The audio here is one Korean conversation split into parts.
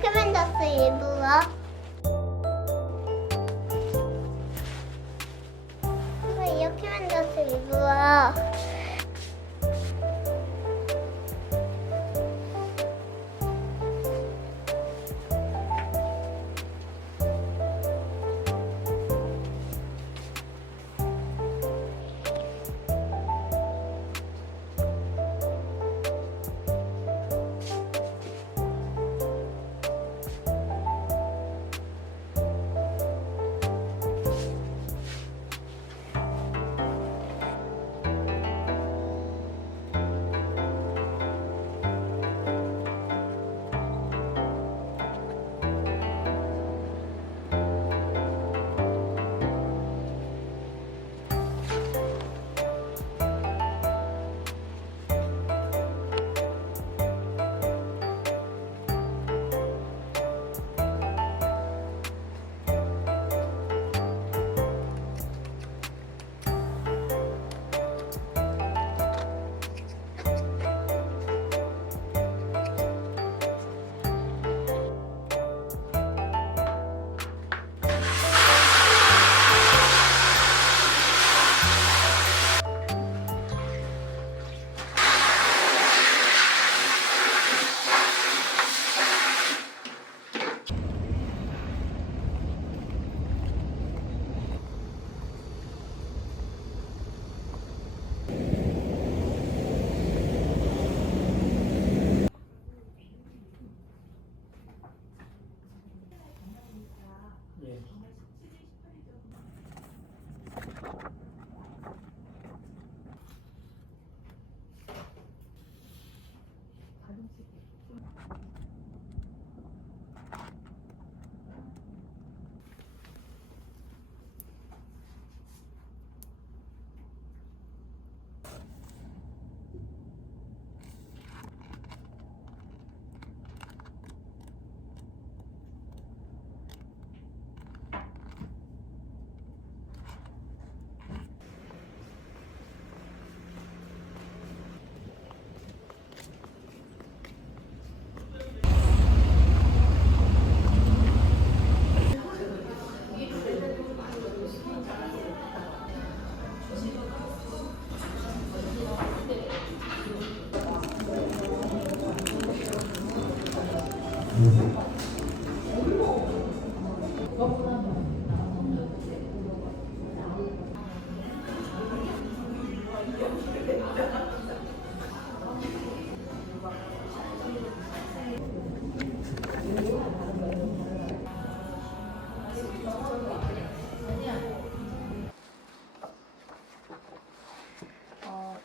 이렇게 만들었어, 일부러. 이렇게 만들었어, 일부러.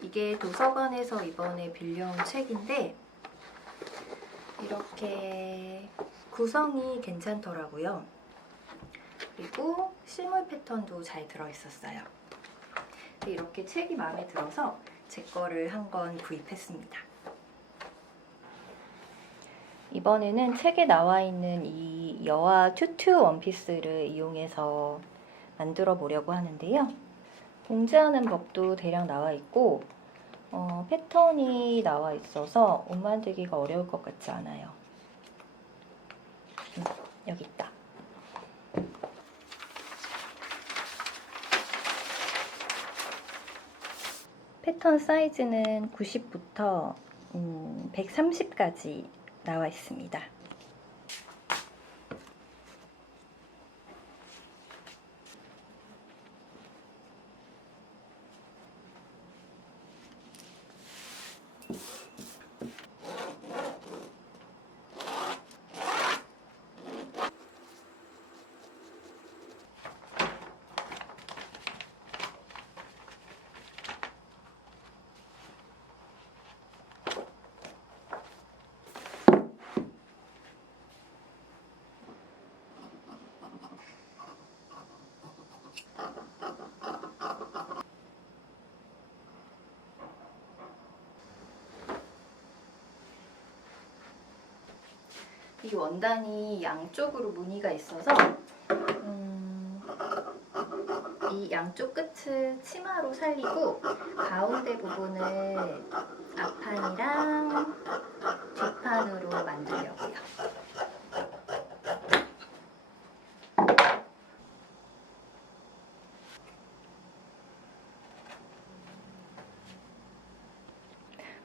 이게 도서관에서 이번에 빌려온 책인데 이렇게 구성이 괜찮더라고요. 그리고 실물 패턴도 잘 들어있었어요. 이렇게 책이 마음에 들어서 제 거를 한 권 구입했습니다. 이번에는 책에 나와 있는 이 여아 튜투 원피스를 이용해서 만들어 보려고 하는데요. 봉제하는 법도 대략 나와 있고 패턴이 나와 있어서 옷 만들기가 어려울 것 같지 않아요. 여기 있다. 패턴 사이즈는 90부터 130까지 나와 있습니다. 이 원단이 양쪽으로 무늬가 있어서 이 양쪽 끝을 치마로 살리고 가운데 부분을 앞판이랑 뒷판으로 만들려고요.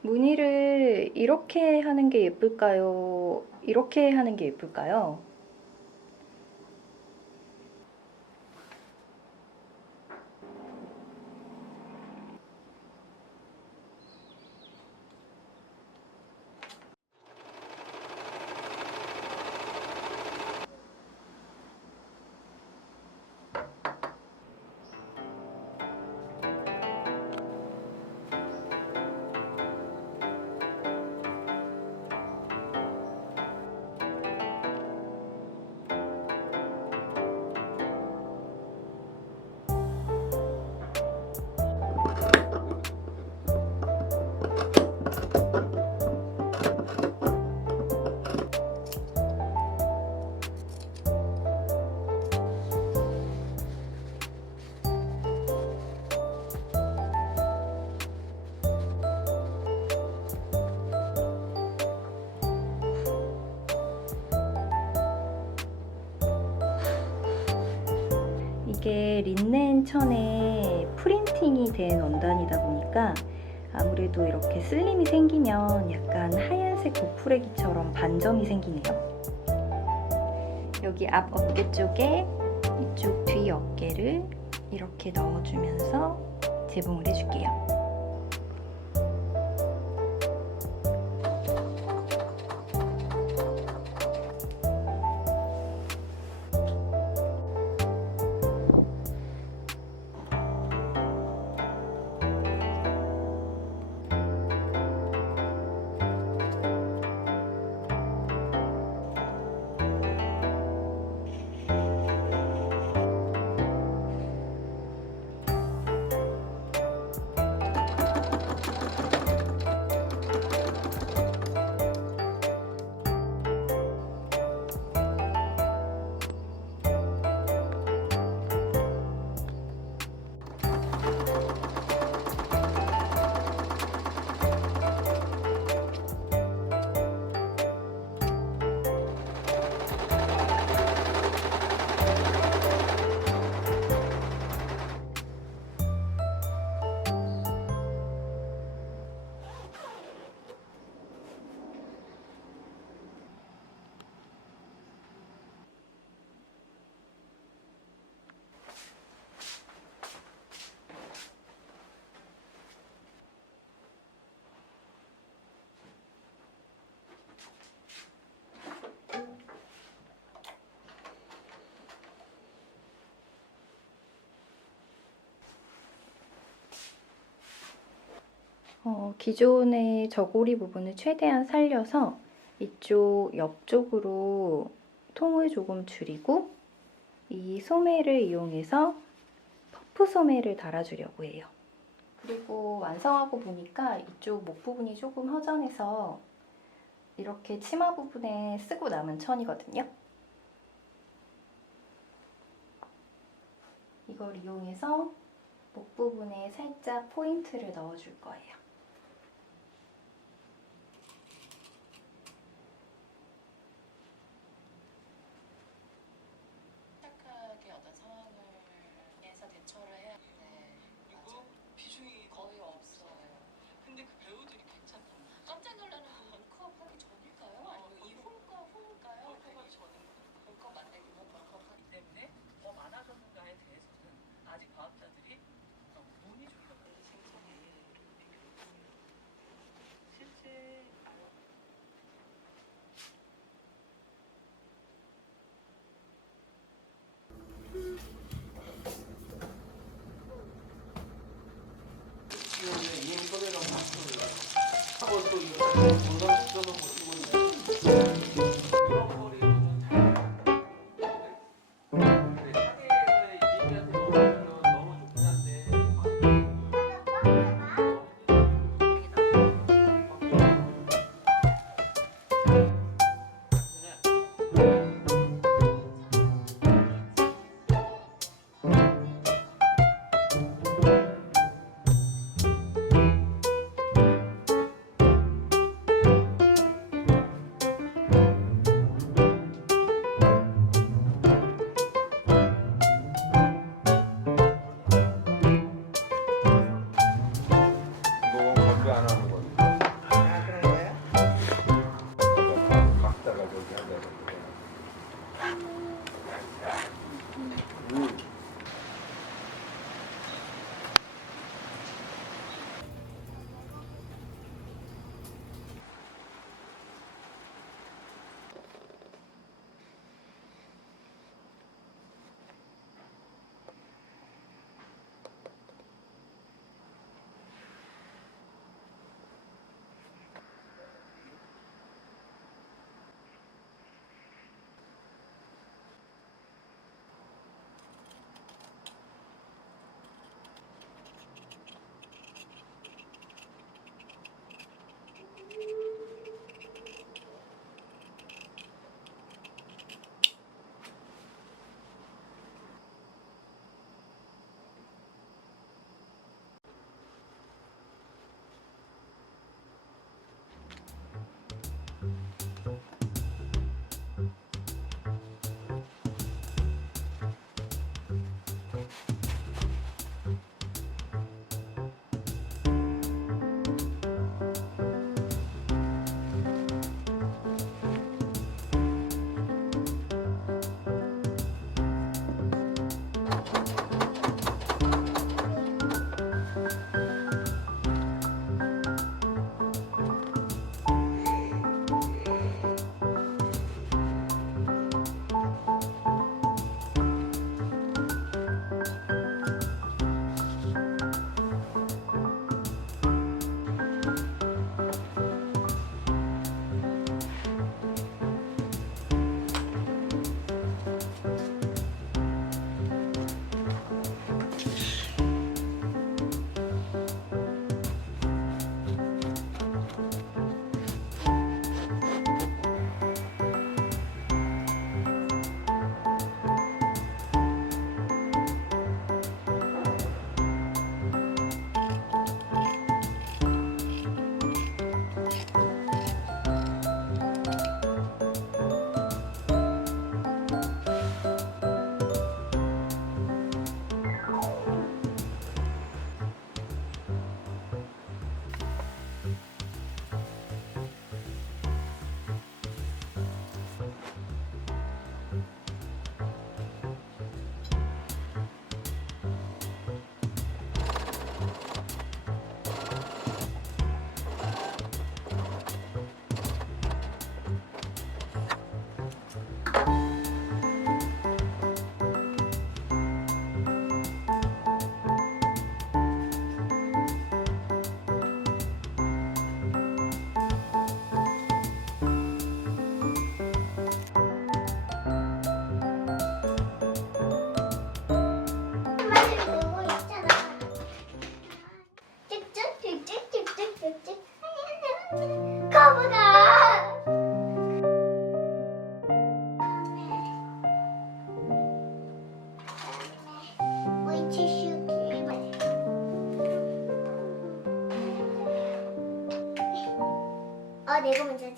무늬를 이렇게 하는 게 예쁠까요? 이렇게 하는 게 예쁠까요? 이게 린넨 천에 프린팅이 된 원단이다 보니까 아무래도 이렇게 슬림이 생기면 약간 하얀색 고프레기처럼 반점이 생기네요. 여기 앞 어깨 쪽에 이쪽 뒤 어깨를 이렇게 넣어주면서 재봉을 해줄게요. 기존의 저고리 부분을 최대한 살려서 이쪽 옆쪽으로 통을 조금 줄이고 이 소매를 이용해서 퍼프 소매를 달아주려고 해요. 그리고 완성하고 보니까 이쪽 목 부분이 조금 허전해서 이렇게 치마 부분에 쓰고 남은 천이거든요. 이걸 이용해서 목 부분에 살짝 포인트를 넣어줄 거예요. 착하게 어떤 상황에서 대처를 해야 돼. 그리고 비중이 거의 없어요. 근데 그 배우들이 괜찮다. 깜짝 놀라는 건 벌크업 하기 전일까요? 아니면 이후일까요? 후일까요? 벌크업 전인 벌크업 만들기는 벌크업 하기 때문에 더 많아졌는가에 대해서는 아직 과학자들이 논의 중이거든요. 누구 있잖아. 쭉쭉쭉쭉쭉쭉쭉. 거북아. 내가 먼저